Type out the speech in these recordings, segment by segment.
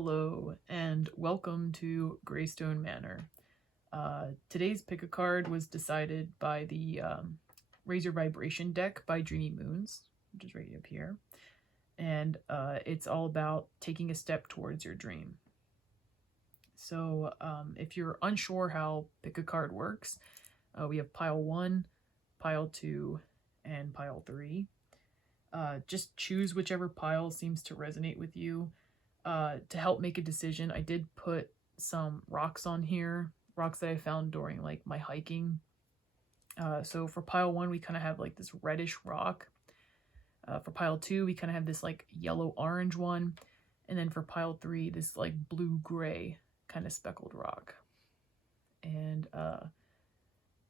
Hello and welcome to Greystone Manor. Today's pick a card was decided by the Raise Your Vibration deck by Dreamy Moons, which is right up here. And it's all about taking a step towards your dream. So if you're unsure how pick a card works, we have pile 1, pile 2, and pile 3. Just choose whichever pile seems to resonate with you. To help make a decision, I did put some rocks on here, rocks that I found during like my hiking. So for pile 1, we kind of have like this reddish rock. For pile 2, we kind of have this like yellow-orange one. And then for pile 3, this like blue-gray kind of speckled rock. And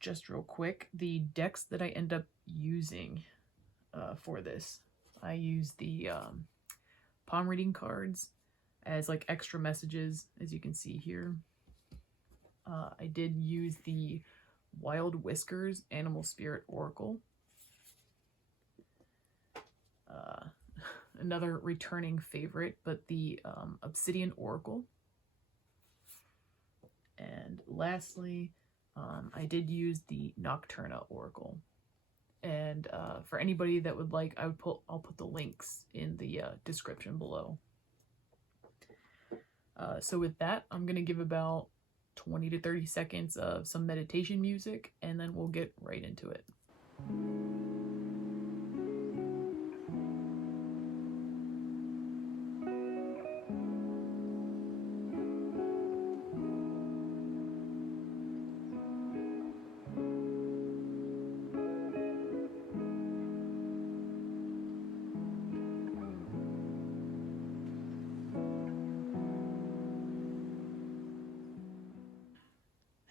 just real quick, the decks that I end up using for this, I use the palm reading cards as like extra messages, as you can see here. I did use the Wild Whiskers Animal Spirit Oracle. Another returning favorite, but the Obsidian Oracle. And lastly, I did use the Noctutna Oracle. And for anybody that would like, I'll put the links in the description below. So with that, I'm gonna give about 20 to 30 seconds of some meditation music, and then we'll get right into it.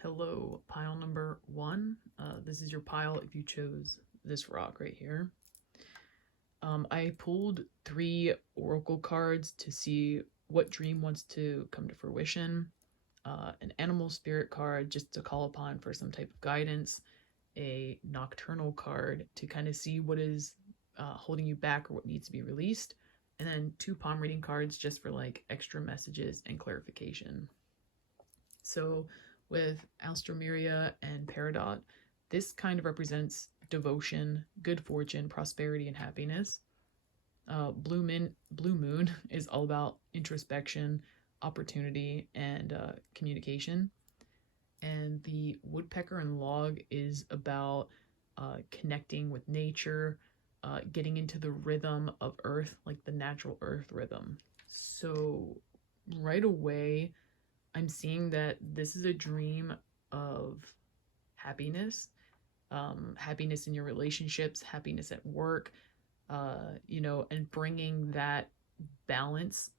Hello, pile number 1. This is your pile if you chose this rock right here. I pulled 3 oracle cards to see what dream wants to come to fruition. An animal spirit card just to call upon for some type of guidance. A nocturnal card to kind of see what is holding you back or what needs to be released. And then 2 palm reading cards just for like extra messages and clarification. So with Alstroemeria and Peridot, this kind of represents devotion, good fortune, prosperity, and happiness. Blue Moon is all about introspection, opportunity, and communication. And the Woodpecker and Log is about connecting with nature, getting into the rhythm of Earth, like the natural Earth rhythm. So right away, I'm seeing that this is a dream of happiness, happiness in your relationships, happiness at work, and bringing that balance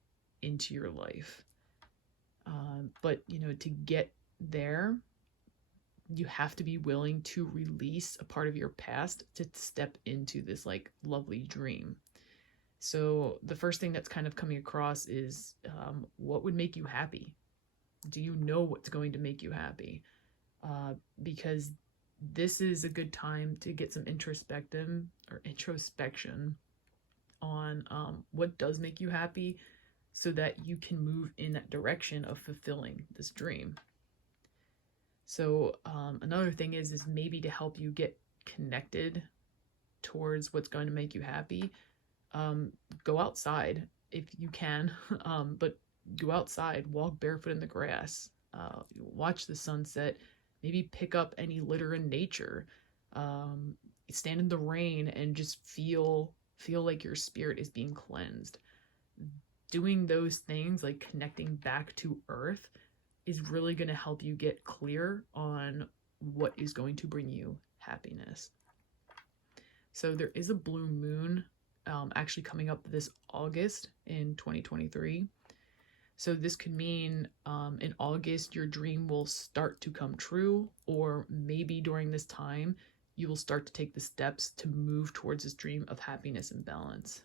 into your life. But, to get there, you have to be willing to release a part of your past to step into this like lovely dream. So the first thing that's kind of coming across is what would make you happy? Do you know what's going to make you happy? Because this is a good time to get some introspection on what does make you happy so that you can move in that direction of fulfilling this dream. So another thing is maybe to help you get connected towards what's going to make you happy. Go outside if you can, but go outside, walk barefoot in the grass, watch the sunset, maybe pick up any litter in nature, stand in the rain and just feel like your spirit is being cleansed. Doing those things, like connecting back to Earth, is really going to help you get clear on what is going to bring you happiness. So there is a blue moon actually coming up this August in 2023. So this could mean in August, your dream will start to come true, or maybe during this time, you will start to take the steps to move towards this dream of happiness and balance.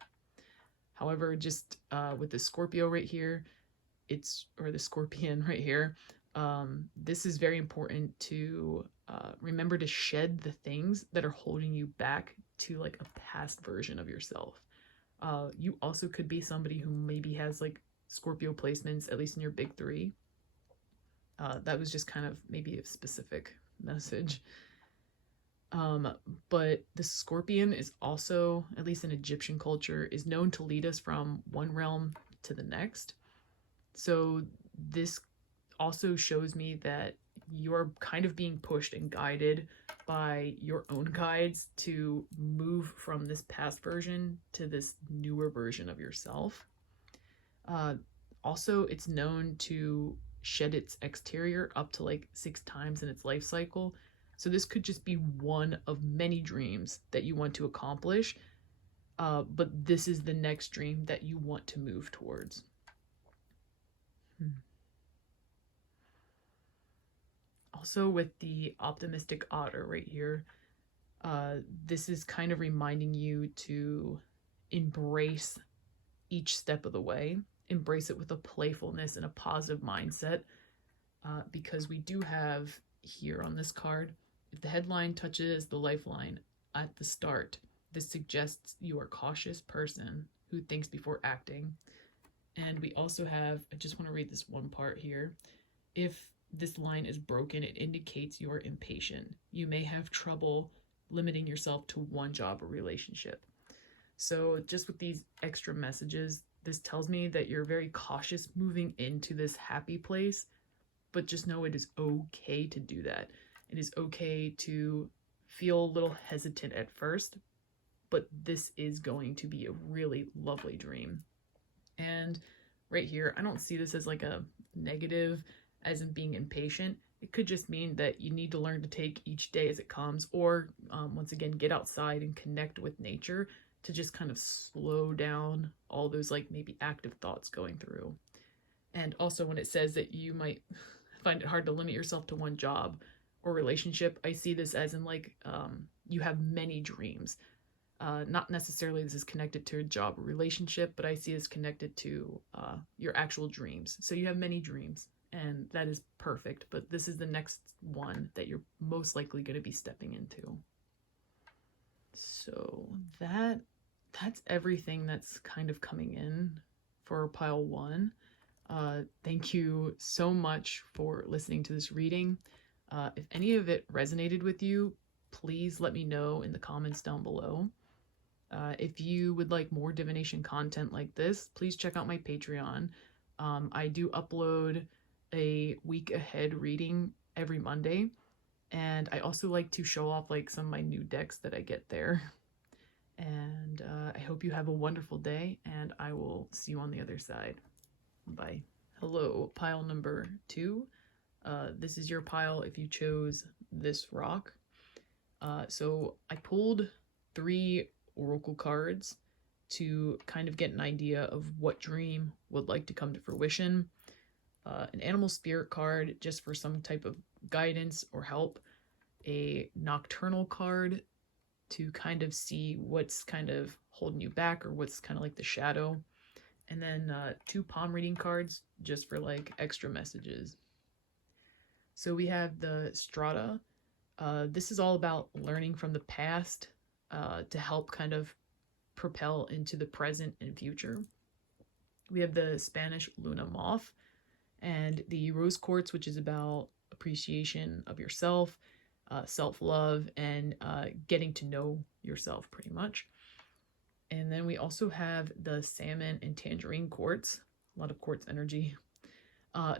However, just with the Scorpio right here, or the Scorpion right here, this is very important to remember to shed the things that are holding you back to like a past version of yourself. You also could be somebody who maybe has like Scorpio placements, at least in your big three. That was just kind of maybe a specific message. But the scorpion is also, at least in Egyptian culture, is known to lead us from one realm to the next. So this also shows me that you're kind of being pushed and guided by your own guides to move from this past version to this newer version of yourself. Also, it's known to shed its exterior up to like 6 times in its life cycle. So this could just be one of many dreams that you want to accomplish, but this is the next dream that you want to move towards. Also, with the optimistic otter right here, this is kind of reminding you to embrace each step of the way, embrace it with a playfulness and a positive mindset, because we do have here on this card, if the headline touches the lifeline at the start, this suggests you are a cautious person who thinks before acting. And we also have, I just want to read this one part here. If this line is broken, it indicates you're impatient. You may have trouble limiting yourself to one job or relationship. So just with these extra messages, this tells me that you're very cautious moving into this happy place, but just know it is okay to do that. It is okay to feel a little hesitant at first, but this is going to be a really lovely dream. And right here, I don't see this as like a negative, as in being impatient. It could just mean that you need to learn to take each day as it comes, or once again, get outside and connect with nature to just kind of slow down all those like maybe active thoughts going through. And also when it says that you might find it hard to limit yourself to one job or relationship, I see this as in like you have many dreams. Not necessarily this is connected to a job or relationship, but I see this connected to your actual dreams. So you have many dreams, and that is perfect, but this is the next one that you're most likely going to be stepping into. So that's everything that's kind of coming in for pile 1. Thank you so much for listening to this reading. If any of it resonated with you, please let me know in the comments down below. If you would like more divination content like this, please check out my Patreon. I do upload a week ahead reading every Monday, and I also like to show off like some of my new decks that I get there. And I hope you have a wonderful day, and I will see you on the other side. Bye. Hello, pile number 2. This is your pile if you chose this rock. So I pulled 3 oracle cards to kind of get an idea of what dream would like to come to fruition. An animal spirit card just for some type of guidance or help. A nocturnal card to kind of see what's kind of holding you back or what's kind of like the shadow. And then 2 palm reading cards just for like extra messages. So we have the strata. This is all about learning from the past to help kind of propel into the present and future. We have the Spanish Luna Moth and the Rose Quartz, which is about appreciation of yourself, self-love, and getting to know yourself pretty much. And then we also have the Salmon and Tangerine Quartz, a lot of quartz energy.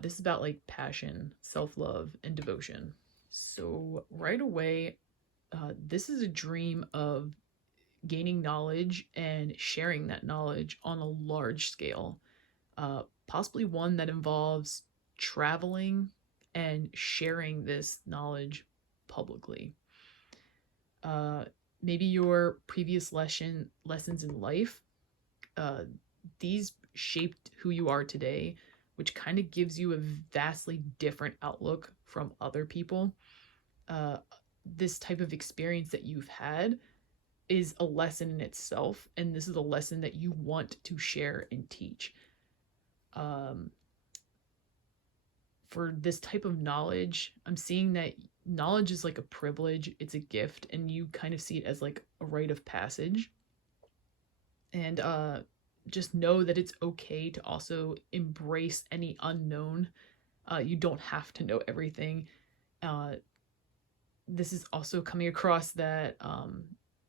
This is about like passion, self-love, and devotion. So right away, this is a dream of gaining knowledge and sharing that knowledge on a large scale, possibly one that involves traveling and sharing this knowledge publicly. Maybe your previous lessons in life, these shaped who you are today, which kind of gives you a vastly different outlook from other people. This type of experience that you've had is a lesson in itself, and this is a lesson that you want to share and teach. For this type of knowledge, I'm seeing that knowledge is like a privilege, it's a gift, and you kind of see it as like a rite of passage. And just know that it's okay to also embrace any unknown. You don't have to know everything. This is also coming across that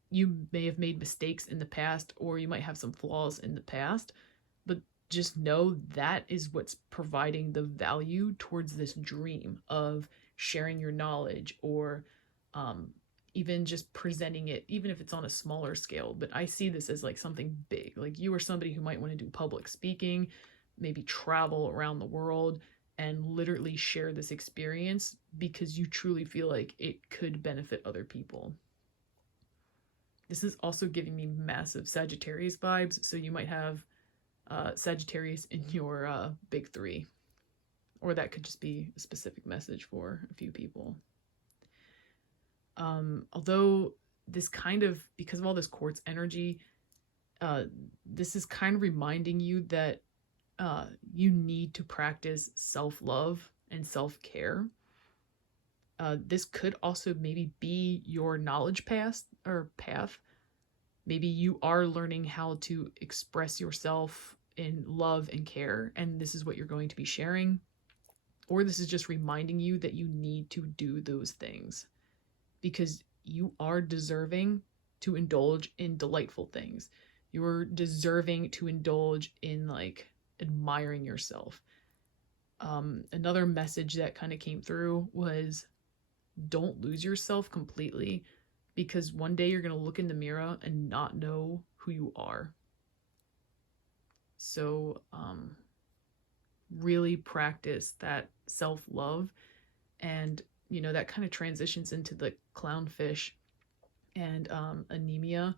you may have made mistakes in the past, or you might have some flaws in the past, but just know that is what's providing the value towards this dream of sharing your knowledge, or even just presenting it, even if it's on a smaller scale. But I see this as like something big. Like, you are somebody who might want to do public speaking, maybe travel around the world and literally share this experience because you truly feel like it could benefit other people. This is also giving me massive Sagittarius vibes, so you might have Sagittarius in your big three, or that could just be a specific message for a few people. Although this kind of, because of all this quartz energy, this is kind of reminding you that you need to practice self-love and self-care. This could also maybe be your knowledge path. Maybe you are learning how to express yourself in love and care, and this is what you're going to be sharing. Or this is just reminding you that you need to do those things because you are deserving to indulge in delightful things. You're deserving to indulge in like admiring yourself. Another message that kind of came through was, don't lose yourself completely, because one day you're going to look in the mirror and not know who you are. So really practice that self-love, and that kind of transitions into the clownfish and anemia.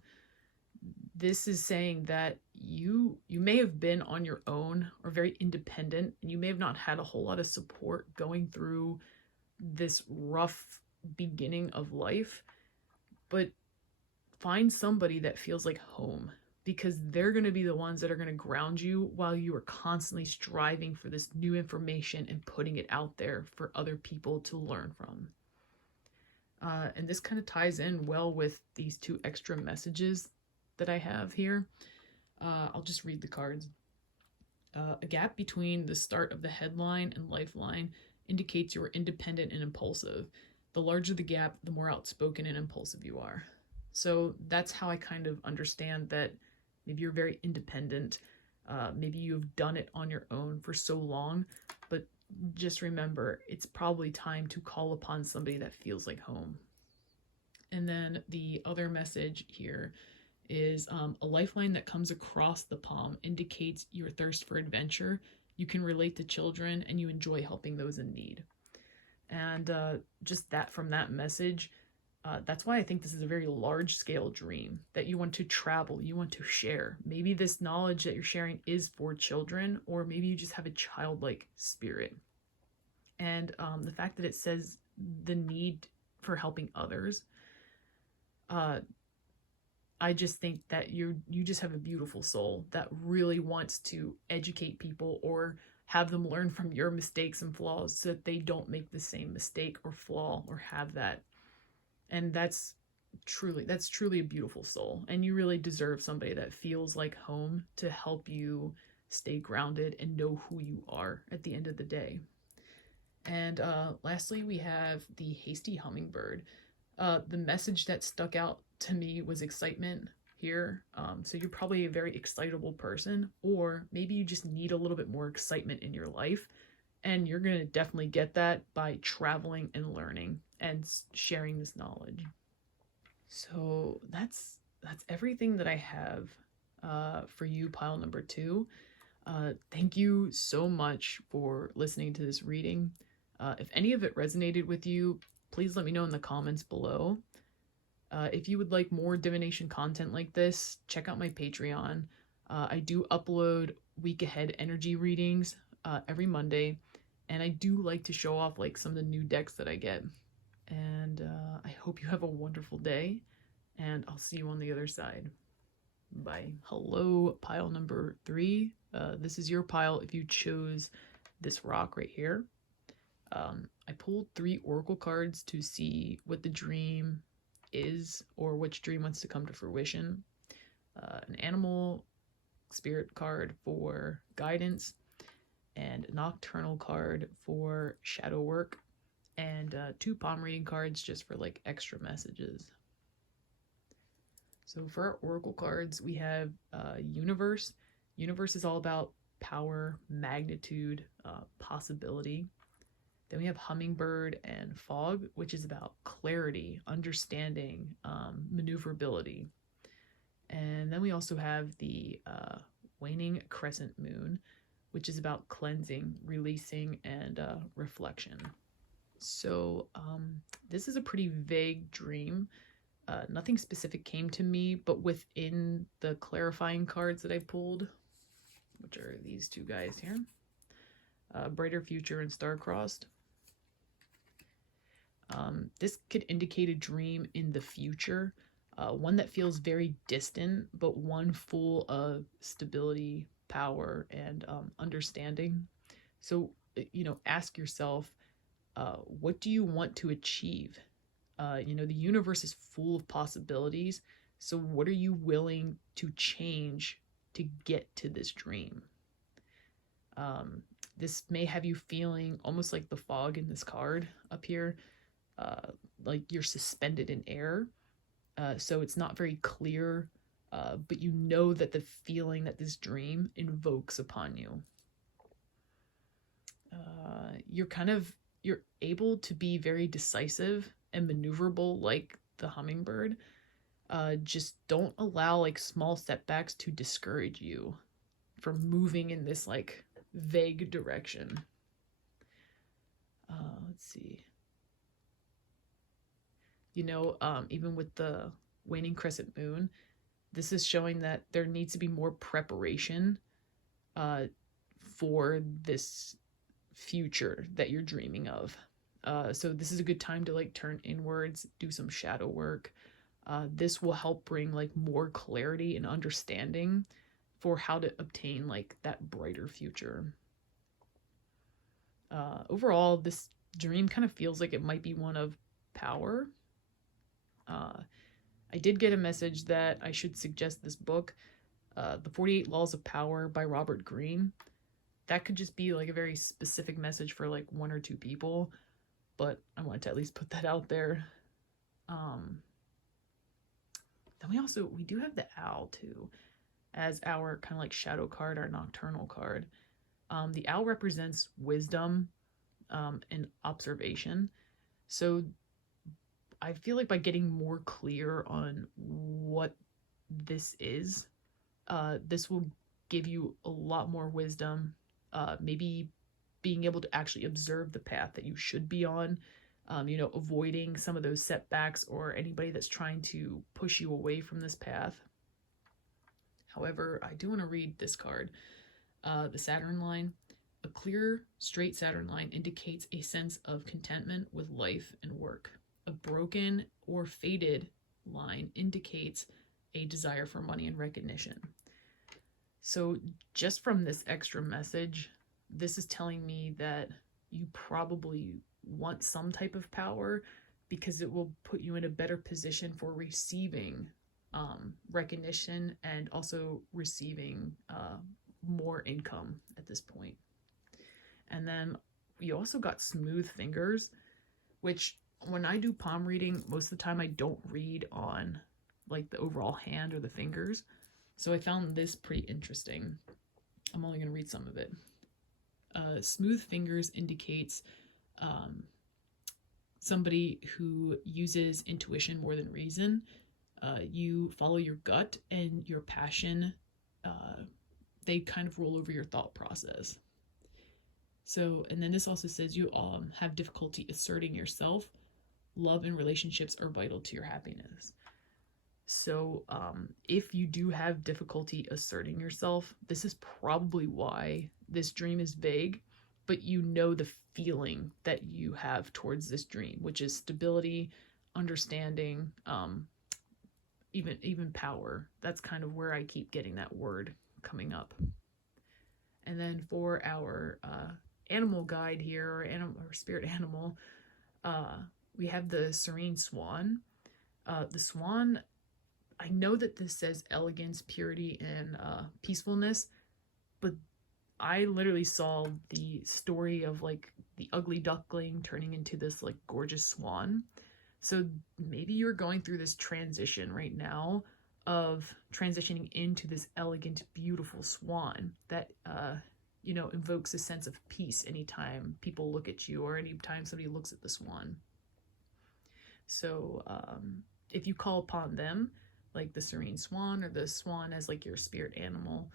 This is saying that you may have been on your own or very independent, and you may have not had a whole lot of support going through this rough beginning of life, but find somebody that feels like home, because they're going to be the ones that are going to ground you while you are constantly striving for this new information and putting it out there for other people to learn from. And this kind of ties in well with these two extra messages that I have here. I'll just read the cards. A gap between the start of the headline and lifeline indicates you are independent and impulsive. The larger the gap, the more outspoken and impulsive you are. So that's how I kind of understand that maybe you're very independent. Maybe you've done it on your own for so long, but just remember, it's probably time to call upon somebody that feels like home. And then the other message here is a lifeline that comes across the palm indicates your thirst for adventure. You can relate to children and you enjoy helping those in need. And just that, from that message, that's why I think this is a very large scale dream, that you want to travel, you want to share. Maybe this knowledge that you're sharing is for children, or maybe you just have a childlike spirit. And the fact that it says the need for helping others, I just think that you just have a beautiful soul that really wants to educate people or have them learn from your mistakes and flaws so that they don't make the same mistake or flaw or have that. And that's truly a beautiful soul. And you really deserve somebody that feels like home to help you stay grounded and know who you are at the end of the day. And lastly, we have the hasty hummingbird. The message that stuck out to me was excitement here. So you're probably a very excitable person, or maybe you just need a little bit more excitement in your life. And you're going to definitely get that by traveling and learning and sharing this knowledge. So that's everything that I have for you, pile number 2. Thank you so much for listening to this reading. If any of it resonated with you, please let me know in the comments below. If you would like more divination content like this, check out my Patreon. I do upload week ahead energy readings every Monday, and I do like to show off like some of the new decks that I get. And I hope you have a wonderful day, and I'll see you on the other side. Bye. Hello, pile number 3. This is your pile if you chose this rock right here. I pulled 3 oracle cards to see what the dream is, or which dream wants to come to fruition. An animal, spirit card for guidance, and nocturnal card for shadow work, and 2 palm reading cards just for like extra messages. So for our oracle cards, we have universe. Universe is all about power, magnitude, possibility. Then we have hummingbird and fog, which is about clarity, understanding, maneuverability. And then we also have the waning crescent moon, which is about cleansing, releasing, and reflection. So this is a pretty vague dream. Nothing specific came to me, but within the clarifying cards that I pulled, which are these 2 guys here, Brighter Future and Star-Crossed. This could indicate a dream in the future, one that feels very distant, but one full of stability, power, and understanding. So, ask yourself, what do you want to achieve? The universe is full of possibilities. So what are you willing to change to get to this dream? This may have you feeling almost like the fog in this card up here, like you're suspended in air. So it's not very clear, but you know that the feeling that this dream invokes upon you. You're able to be very decisive and maneuverable like the hummingbird. Just don't allow like small setbacks to discourage you from moving in this like vague direction. Let's see. Even with the waning crescent moon, this is showing that there needs to be more preparation for this future that you're dreaming of. So this is a good time to like turn inwards, do some shadow work. This will help bring like more clarity and understanding for how to obtain like that brighter future. Overall, this dream kind of feels like it might be one of power. I did get a message that I should suggest this book, The 48 Laws of Power by Robert Greene. That could just be like a very specific message for like 1 or 2 people, but I wanted to at least put that out there. Then we do have the owl too, as our kind of like shadow card, our nocturnal card. The owl represents wisdom and observation. So I feel like by getting more clear on what this is, this will give you a lot more wisdom, maybe being able to actually observe the path that you should be on, avoiding some of those setbacks or anybody that's trying to push you away from this path. However, I do want to read this card, the Saturn line. A clear, straight Saturn line indicates a sense of contentment with life and work. A broken or faded line indicates a desire for money and recognition. So just from this extra message, this is telling me that you probably want some type of power because it will put you in a better position for receiving recognition and also receiving more income at this point. And then we also got smooth fingers, which when I do palm reading, most of the time I don't read on like the overall hand or the fingers. So I found this pretty interesting. I'm only going to read some of it. Smooth fingers indicates somebody who uses intuition more than reason. You follow your gut and your passion. They kind of roll over your thought process. So, and then this also says you have difficulty asserting yourself. Love and relationships are vital to your happiness. So if you do have difficulty asserting yourself, this is probably why this dream is vague, but you know the feeling that you have towards this dream, which is stability, understanding, even power. That's kind of where I keep getting that word coming up. And then for our animal guide here, or spirit animal, we have the serene swan. The swan I know that this says elegance, purity, and peacefulness, but I literally saw the story of like the ugly duckling turning into this like gorgeous swan. So maybe you're going through this transition right now of transitioning into this elegant, beautiful swan that, you know, invokes a sense of peace anytime people look at you or anytime somebody looks at the swan. So if you call upon them, like the serene swan or the swan as like your spirit animal,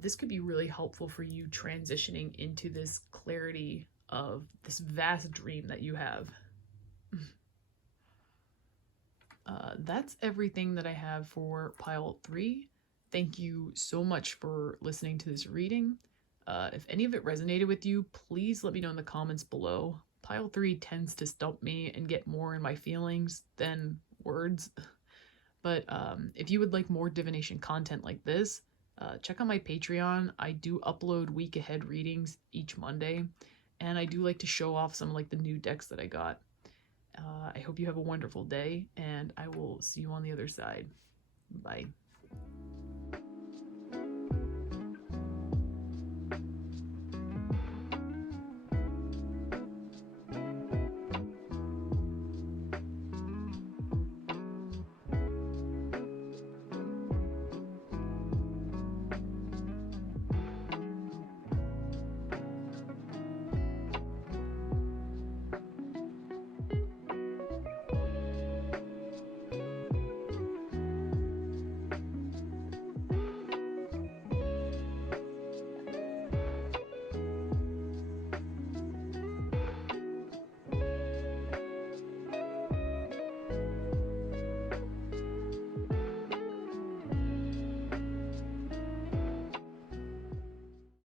this could be really helpful for you transitioning into this clarity of this vast dream that you have. That's everything that I have for pile 3. Thank you so much for listening to this reading. If any of it resonated with you, please let me know in the comments below. Pile 3 tends to stump me and get more in my feelings than words. But if you would like more divination content like this, check out my Patreon. I do upload week ahead readings each Monday, and I do like to show off some like the new decks that I got. I hope you have a wonderful day, and I will see you on the other side. Bye.